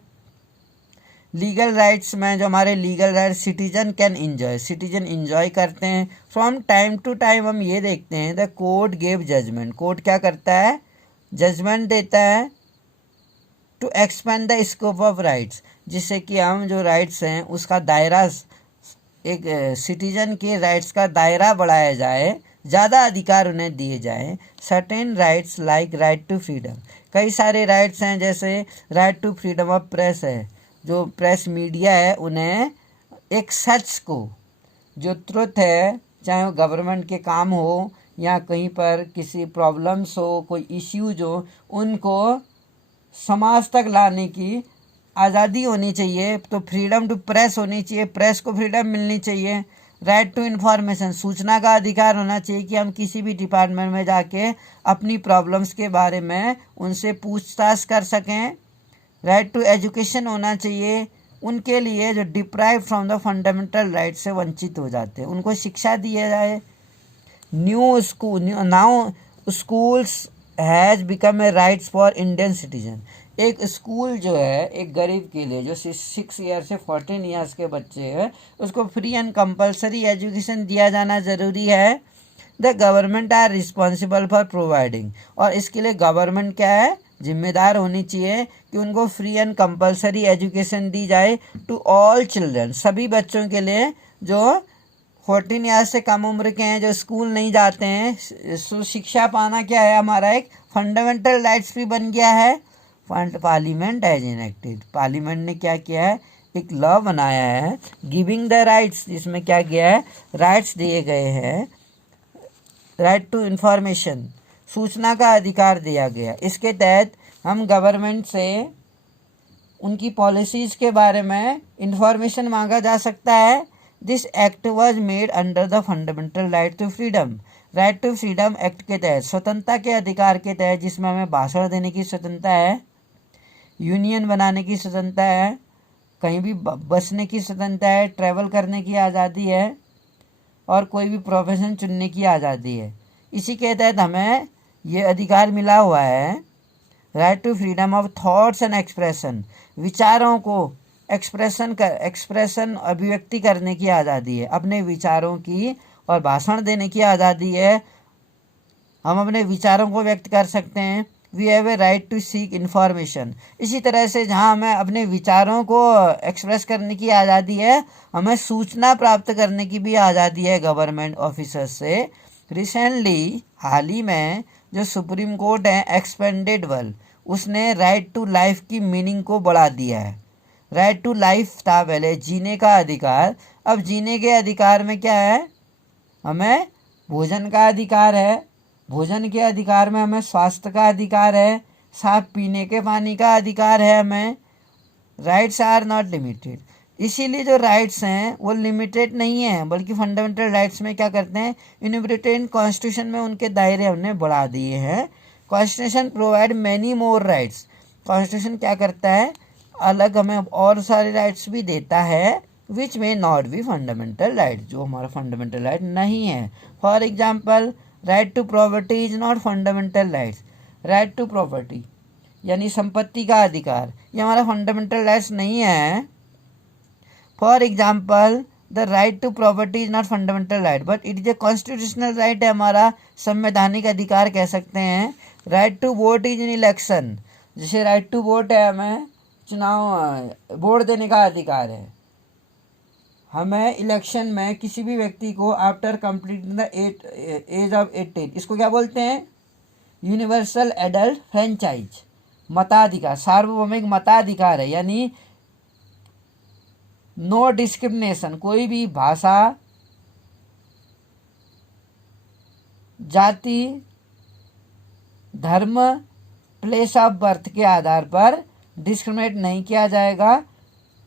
लीगल राइट्स में जो हमारे legal rights citizen can enjoy, citizen enjoy करते हैं। फ्रॉम टाइम टू टाइम हम ये देखते हैं the court gave judgment, court क्या करता है, जजमेंट देता है to expand the scope of rights, जिससे कि हम जो राइट्स हैं उसका दायरा, एक सिटीजन के राइट्स का दायरा बढ़ाया जाए, ज़्यादा अधिकार उन्हें दिए जाए। Certain rights like right to freedom, कई सारे राइट्स हैं जैसे right to freedom of press है, जो प्रेस मीडिया है उन्हें एक सच को, जो ट्रुथ है, चाहे वो गवर्नमेंट के काम हो या कहीं पर किसी प्रॉब्लम्स हो, कोई इश्यूज हो, उनको समाज तक लाने की आज़ादी होनी चाहिए। तो फ्रीडम टू प्रेस होनी चाहिए, प्रेस को फ्रीडम मिलनी चाहिए। राइट टू इन्फॉर्मेशन, सूचना का अधिकार होना चाहिए कि हम किसी भी डिपार्टमेंट में जाके अपनी प्रॉब्लम्स के बारे में उनसे पूछताछ कर सकें। राइट टू एजुकेशन होना चाहिए उनके लिए जो deprive from the fundamental right से वंचित हो जाते हैं, उनको शिक्षा दिया जाए। New school, now schools has become a rights for Indian citizen, एक स्कूल जो है एक गरीब के लिए, जो 6 ईयर से 14 ईयर्स के बच्चे हैं, उसको फ्री एंड कंपलसरी एजुकेशन दिया जाना ज़रूरी है। The government are responsible for providing, और इसके लिए गवर्नमेंट क्या है, जिम्मेदार होनी चाहिए कि उनको फ्री एंड कंपलसरी एजुकेशन दी जाए टू ऑल चिल्ड्रन, सभी बच्चों के लिए जो 14 ईयर्स से कम उम्र के हैं, जो स्कूल नहीं जाते हैं। सो शिक्षा पाना क्या है, हमारा एक फंडामेंटल राइट्स भी बन गया है। पार्लियामेंट एज इनेक्टेड, पार्लियामेंट ने क्या किया है, एक लॉ बनाया है गिविंग द राइट्स, जिसमें क्या किया है, राइट्स दिए गए हैं। राइट टू इंफॉर्मेशन, सूचना का अधिकार दिया गया। इसके तहत हम गवर्नमेंट से उनकी पॉलिसीज़ के बारे में इंफॉर्मेशन मांगा जा सकता है। This act was made under the fundamental right to freedom, right to freedom act के तहत, स्वतंत्रता के अधिकार के तहत, जिसमें हमें भाषण देने की स्वतंत्रता है, यूनियन बनाने की स्वतंत्रता है, कहीं भी बसने की स्वतंत्रता है, ट्रैवल करने की आज़ादी है, और कोई भी प्रोफेशन चुनने की आज़ादी है। इसी के तहत हमें ये अधिकार मिला हुआ है। Right to freedom of thoughts and expression, विचारों को एक्सप्रेशन अभिव्यक्ति करने की आज़ादी है, अपने विचारों की और भाषण देने की आज़ादी है, हम अपने विचारों को व्यक्त कर सकते हैं। We have a right to seek information, इसी तरह से जहां हमें अपने विचारों को एक्सप्रेस करने की आज़ादी है, हमें सूचना प्राप्त करने की भी आज़ादी है गवर्नमेंट ऑफिसर्स से। रिसेंटली, हाल ही में, जो सुप्रीम कोर्ट है एक्सपेंडेड वर्ल्ड, उसने राइट टू लाइफ की मीनिंग को बढ़ा दिया है। राइट टू लाइफ था पहले जीने का अधिकार, अब जीने के अधिकार में क्या है, हमें भोजन का अधिकार है, भोजन के अधिकार में हमें स्वास्थ्य का अधिकार है, साफ पीने के पानी का अधिकार है हमें। राइट्स आर नॉट लिमिटेड, इसीलिए जो राइट्स हैं वो लिमिटेड नहीं है, बल्कि फंडामेंटल राइट्स में क्या करते हैं, इन ब्रिटेन कॉन्स्टिट्यूशन में उनके दायरे हमने बढ़ा दिए हैं। Constitution provide many more rights, constitution क्या करता है, अलग हमें और सारे राइट्स भी देता है, विच में नॉट बी फंडामेंटल राइट, जो हमारा फंडामेंटल राइट नहीं है। For example, right to property is not fundamental rights, right to property यानी संपत्ति का अधिकार, ये हमारा फंडामेंटल राइट्स नहीं है। For example, the right to property is not fundamental right but it is a constitutional right, है हमारा संवैधानिक अधिकार कह सकते हैं। Right to vote is in election, जैसे राइट टू वोट है, हमें चुनाव वोट देने का अधिकार है। हमें इलेक्शन में किसी भी व्यक्ति को after completing the age of 18, इसको क्या बोलते हैं, यूनिवर्सल एडल्ट फ्रेंचाइज, मताधिकार, सार्वभौमिक मताधिकार है, यानी नो डिस्क्रिमिनेशन, कोई भी भाषा, जाति, धर्म, प्लेस ऑफ बर्थ के आधार पर डिस्क्रिमिनेट नहीं किया जाएगा।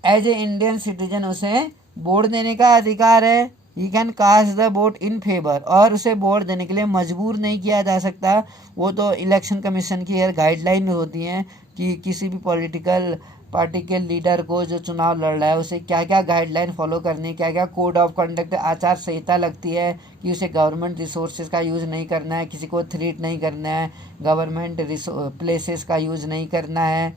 एज ए इंडियन सिटीजन उसे वोट देने का अधिकार है। He can cast the vote in favour, और उसे वोट देने के लिए मजबूर नहीं किया जा सकता। वो तो इलेक्शन कमीशन की गाइडलाइन होती हैं कि किसी भी पॉलिटिकल पार्टी के लीडर को जो चुनाव लड़ रहा है उसे क्या क्या गाइडलाइन फॉलो करनी है, क्या क्या कोड ऑफ कंडक्ट, आचार संहिता लगती है कि उसे गवर्नमेंट रिसोर्सेज का यूज़ नहीं करना है, किसी को थ्रेट नहीं करना है, गवर्नमेंट प्लेसेस का यूज़ नहीं करना है।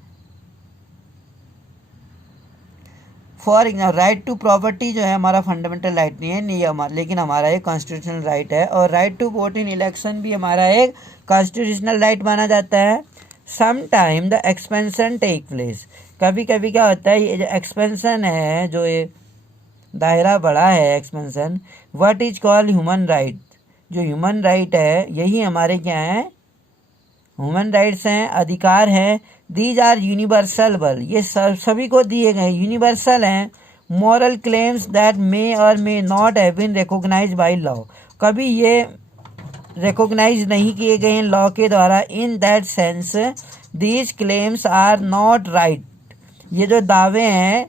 For example right to property जो है हमारा फंडामेंटल राइट नहीं है, नहीं हमारा, लेकिन हमारा एक कॉन्स्टिट्यूशनल राइट है। और right to vote in election भी हमारा एक कॉन्स्टिट्यूशनल राइट माना जाता है। Some time the expansion take place, कभी कभी क्या होता है, ये जो एक्सपेंशन है, जो ये दायरा बड़ा है expansion, what is called human right, जो ह्यूमन राइट है यही हमारे क्या है, ह्यूमन राइट्स हैं, अधिकार हैं। दीज आर यूनिवर्सल बल, ये सभी को दिए गए, यूनिवर्सल हैं। Moral claims that may or may not have been recognised by law, कभी ये रिकॉग्नाइज नहीं किए गए हैं लॉ के द्वारा। In that sense these claims are not right, ये जो दावे हैं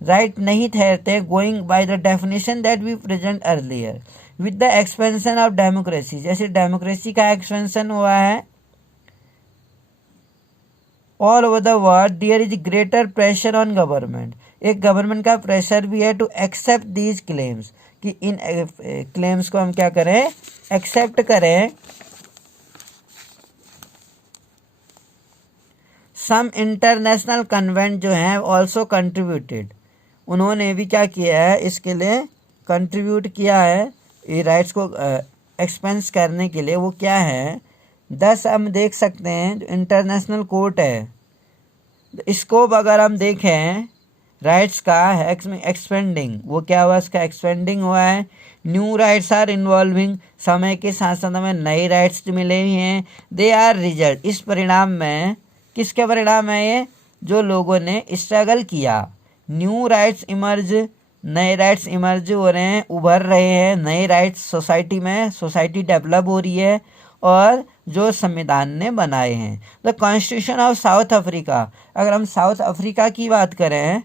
राइट नहीं ठहरते, going by the definition that we present earlier. With the expansion of democracy, जैसे डेमोक्रेसी का एक्सपेंशन हुआ है all over the world, there is greater pressure on government, एक गवर्नमेंट का प्रेशर भी है टू एक्सेप्ट दीज क्लेम्स, कि इन claims को हम क्या करें, एक्सेप्ट करें। सम इंटरनेशनल कन्वेंट जो हैं ऑल्सो कंट्रीब्यूटेड, उन्होंने भी क्या किया है, इसके लिए कंट्रीब्यूट किया है, ये राइट्स को एक्सपेंस करने के लिए। वो क्या है, 10 हम देख सकते हैं जो इंटरनेशनल कोर्ट है, स्कोप अगर हम देखें राइट्स का एक्सपेंडिंग, वो क्या हुआ, इसका एक्सपेंडिंग हुआ है। न्यू राइट्स आर इन्वॉल्विंग, समय के साथ साथ हमें नए राइट्स मिले हुए हैं। दे आर रिजल्ट, इस परिणाम में, किसके परिणाम है ये, जो लोगों ने स्ट्रगल किया। न्यू राइट्स इमर्ज, नए राइट्स इमर्ज हो रहे हैं, उभर रहे हैं नए राइट्स सोसाइटी में, सोसाइटी डेवलप हो रही है, और जो संविधान ने बनाए हैं। The constitution of south Africa, अगर हम साउथ अफ्रीका की बात करें,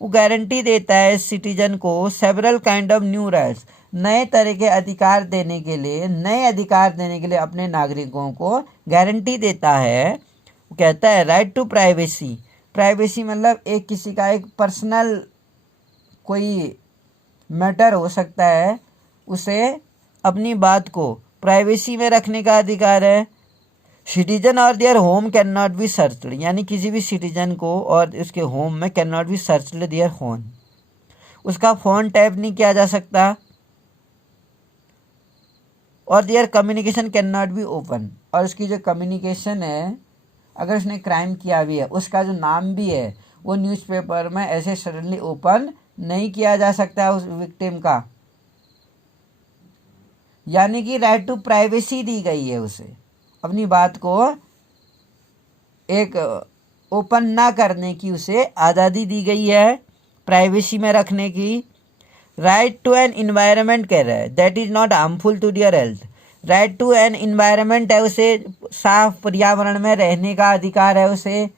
वो गारंटी देता है सिटीजन को several kind of new rights, नए तरह के अधिकार देने के लिए, नए अधिकार देने के लिए अपने नागरिकों को गारंटी देता है। वो कहता है राइट टू प्राइवेसी, प्राइवेसी मतलब एक किसी का एक पर्सनल कोई मैटर हो सकता है, उसे अपनी बात को प्राइवेसी में रखने का अधिकार है। सिटीजन और their home can not be searched, यानी किसी भी सिटीजन को और उसके होम में can not be searched their phone, उसका फ़ोन टैप नहीं किया जा सकता। और there communication can not be open, और उसकी जो कम्युनिकेशन है, अगर उसने क्राइम किया भी है, उसका जो नाम भी है, वो न्यूज़पेपर में ऐसे सडनली ओपन नहीं किया जा सकता उस विक्टिम का। यानी कि राइट टू प्राइवेसी दी गई है, उसे अपनी बात को एक ओपन ना करने की उसे आज़ादी दी गई है, प्राइवेसी में रखने की। राइट टू एन इन्वायरमेंट कह रहा है that is not harmful to their health, right to an environment है, उसे साफ पर्यावरण में रहने का अधिकार है, उसे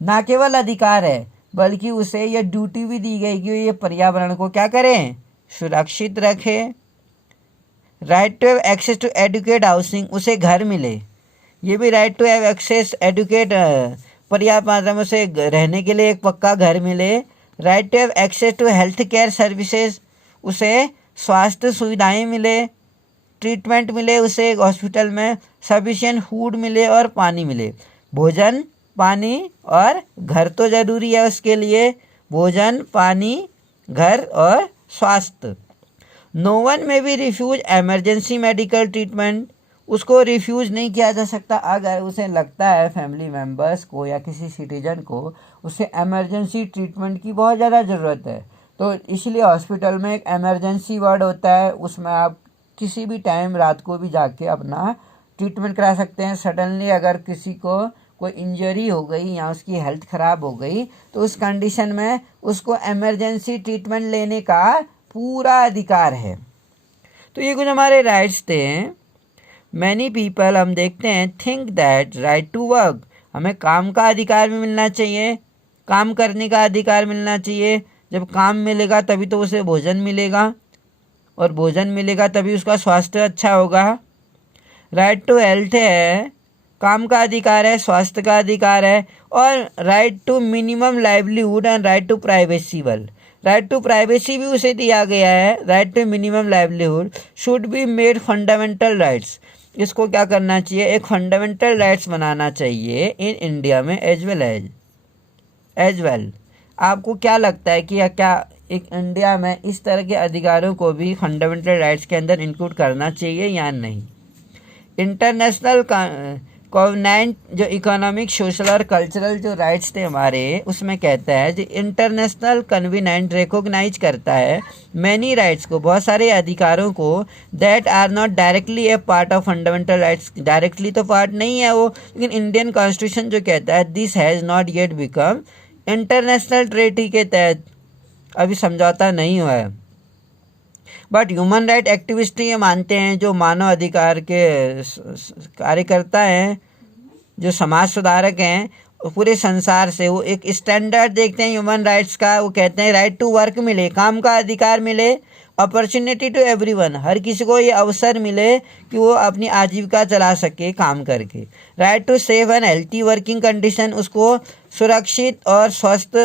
ना केवल अधिकार है बल्कि उसे यह ड्यूटी भी दी गई कि ये पर्यावरण को क्या करें, सुरक्षित रखें। Right to have access to adequate housing, उसे घर मिले, ये भी right to have access adequate, पर्याप्त मात्रा में उसे रहने के लिए एक पक्का घर मिले। Right to have access to health care services, उसे स्वास्थ्य सुविधाएं मिले, ट्रीटमेंट मिले उसे हॉस्पिटल में, सफिशिएंट फूड मिले और पानी मिले। भोजन, पानी और घर तो ज़रूरी है उसके लिए, भोजन, पानी, घर और स्वास्थ्य। नो वन में भी रिफ्यूज एमरजेंसी मेडिकल ट्रीटमेंट, उसको रिफ्यूज़ नहीं किया जा सकता अगर उसे लगता है फैमिली मेम्बर्स को या किसी सिटीजन को उसे एमरजेंसी ट्रीटमेंट की बहुत ज़्यादा ज़रूरत है, तो इसलिए हॉस्पिटल में एक एमरजेंसी वार्ड होता है, उसमें आप किसी भी टाइम रात को भी जाके अपना ट्रीटमेंट करा सकते हैं। सडनली अगर किसी को कोई इंजरी हो गई या उसकी हेल्थ ख़राब हो गई तो उस कंडीशन में उसको एमरजेंसी ट्रीटमेंट लेने का पूरा अधिकार है। तो ये कुछ हमारे राइट्स थे। मैनी पीपल, हम देखते हैं, think that right to work, हमें काम का अधिकार भी मिलना चाहिए, काम करने का अधिकार मिलना चाहिए। जब काम मिलेगा तभी तो उसे भोजन मिलेगा, और भोजन मिलेगा तभी उसका स्वास्थ्य अच्छा होगा। राइट टू हेल्थ है, काम का अधिकार है, स्वास्थ्य का अधिकार है। और right to minimum livelihood and right to privacy बल, राइट टू प्राइवेसी भी उसे दिया गया है। Right to minimum livelihood should be made fundamental rights, इसको क्या करना चाहिए, एक फंडामेंटल राइट्स बनाना चाहिए इन इंडिया में एज वेल। आपको क्या लगता है कि क्या एक इंडिया में इस तरह के अधिकारों को भी फंडामेंटल राइट्स के अंदर इंक्लूड करना चाहिए या नहीं? इंटरनेशनल कोवेनेंट जो इकोनॉमिक, सोशल और कल्चरल जो राइट्स थे हमारे, उसमें कहता है जो इंटरनेशनल कन्वीनेंट रिकॉग्नाइज करता है मैनी राइट्स को, बहुत सारे अधिकारों को, that are not directly a part of fundamental rights, directly तो पार्ट नहीं है वो, लेकिन इंडियन कॉन्स्टिट्यूशन जो कहता है this has not yet become international treaty के तहत अभी समझौता नहीं हुआ है। बट ह्यूमन राइट एक्टिविस्ट ये मानते हैं, जो मानव अधिकार के कार्यकर्ता हैं, जो समाज सुधारक हैं पूरे संसार से, वो एक स्टैंडर्ड देखते हैं ह्यूमन राइट्स का। वो कहते हैं राइट टू वर्क मिले, काम का अधिकार मिले, अपॉर्चुनिटी टू एवरीवन, हर किसी को ये अवसर मिले कि वो अपनी आजीविका चला सके काम करके। Right to safe and healthy working condition, उसको सुरक्षित और स्वस्थ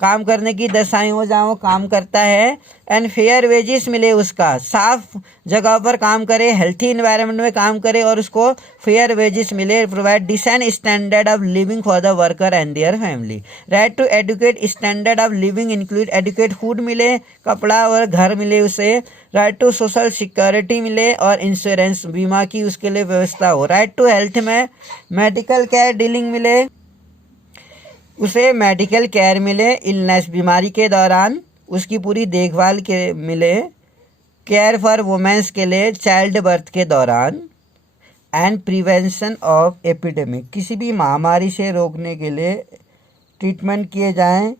काम करने की दशाएं हो जहाँ वो काम करता है। एंड फेयर वेजेस मिले, उसका साफ जगह पर काम करे, हेल्थी इन्वायरमेंट में काम करे और उसको फेयर वेजेस मिले। Provide decent standard of living for the worker and their family. Right to adequate, standard of living include adequate, food मिले, कपड़ा और घर मिले उसे। राइट टू सोशल सिक्योरिटी मिले और इंश्योरेंस, बीमा की उसके लिए व्यवस्था हो। राइट टू हेल्थ में मेडिकल केयर डीलिंग मिले, उसे मेडिकल केयर मिले, इलनेस बीमारी के दौरान उसकी पूरी देखभाल के मिले। केयर फॉर वुमेन्स के लिए चाइल्ड बर्थ के दौरान। एंड प्रिवेंशन ऑफ एपिडेमिक, किसी भी महामारी से रोकने के लिए ट्रीटमेंट किए जाएं।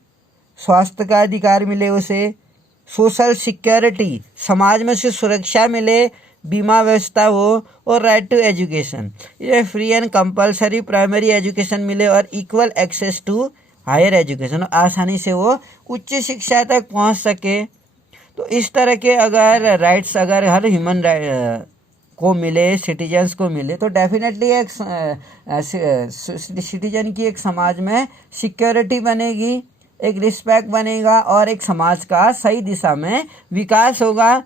स्वास्थ्य का अधिकार मिले उसे। सोशल सिक्योरिटी, समाज में से सुरक्षा मिले, बीमा व्यवस्था हो। और राइट टू एजुकेशन, ये free and compulsory primary education मिले और equal access to higher education, आसानी से वो उच्च शिक्षा तक पहुंच सके। तो इस तरह के अगर राइट्स अगर हर ह्यूमन को मिले, सिटीजन्स को मिले, तो डेफिनेटली एक सिटीजन की एक समाज में सिक्योरिटी बनेगी, एक रिस्पेक्ट बनेगा और एक समाज का सही दिशा में विकास होगा।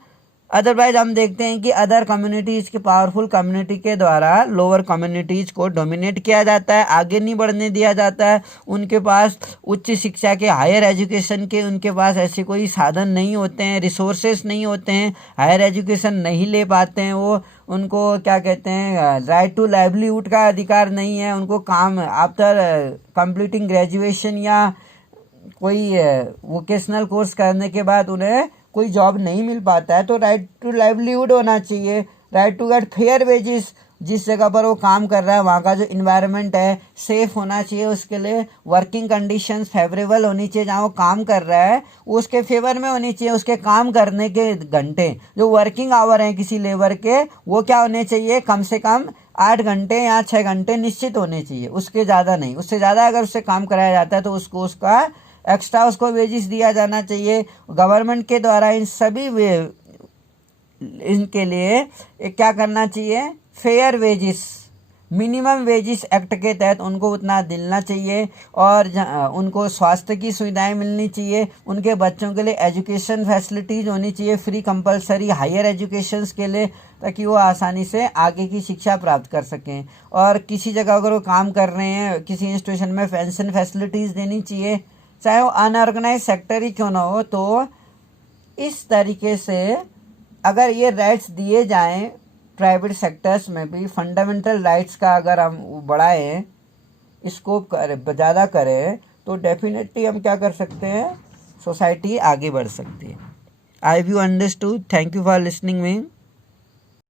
अदरवाइज हम देखते हैं कि अदर कम्युनिटीज़ के, पावरफुल कम्युनिटी के द्वारा लोअर कम्युनिटीज़ को डोमिनेट किया जाता है, आगे नहीं बढ़ने दिया जाता है। उनके पास उच्च शिक्षा के, हायर एजुकेशन के, उनके पास ऐसे कोई साधन नहीं होते हैं, रिसोर्सेस नहीं होते हैं, हायर एजुकेशन नहीं ले पाते हैं वो। उनको क्या कहते हैं, राइट टू लाइवलीहुड का अधिकार नहीं है, उनको काम आफ्टर कंप्लीटिंग ग्रेजुएशन या कोई वोकेशनल कोर्स करने के बाद उन्हें कोई जॉब नहीं मिल पाता है। तो राइट टू लाइवलीहुड होना चाहिए। Right to get fair wages, जिस जगह पर वो काम कर रहा है वहाँ का जो इन्वायरमेंट है सेफ होना चाहिए, उसके लिए वर्किंग कंडीशंस फेवरेबल होनी चाहिए। जहाँ वो काम कर रहा है वो उसके फेवर में होनी चाहिए। उसके काम करने के घंटे, जो वर्किंग आवर हैं किसी लेबर के, वो क्या होने चाहिए, कम से कम 8 घंटे या 6 घंटे निश्चित होने चाहिए, उसके ज़्यादा नहीं। उससे ज़्यादा अगर उससे काम कराया जाता है तो उसको उसका एक्स्ट्रा उसको वेजेस दिया जाना चाहिए। गवर्नमेंट के द्वारा इन सभी इनके लिए क्या करना चाहिए, fair wages, minimum wages act के तहत उनको उतना मिलना चाहिए। और उनको स्वास्थ्य की सुविधाएं मिलनी चाहिए। उनके बच्चों के लिए एजुकेशन फैसिलिटीज़ होनी चाहिए, फ्री कंपलसरी हायर एजुकेशंस के लिए, ताकि वो आसानी से आगे की शिक्षा प्राप्त कर सकें। और किसी जगह अगर वो काम कर रहे हैं, किसी इंस्टीट्यूशन में पेंशन फैसिलिटीज़ देनी चाहिए, चाहे वो अनऑर्गेनाइज सेक्टर ही क्यों ना हो। तो इस तरीके से अगर ये राइट्स दिए जाएं प्राइवेट सेक्टर्स में भी, फंडामेंटल राइट्स का अगर हम बढ़ाएं, स्कोप ज़्यादा करें, तो डेफिनेटली हम क्या कर सकते हैं, सोसाइटी आगे बढ़ सकती है। I you understood. Thank you for listening me.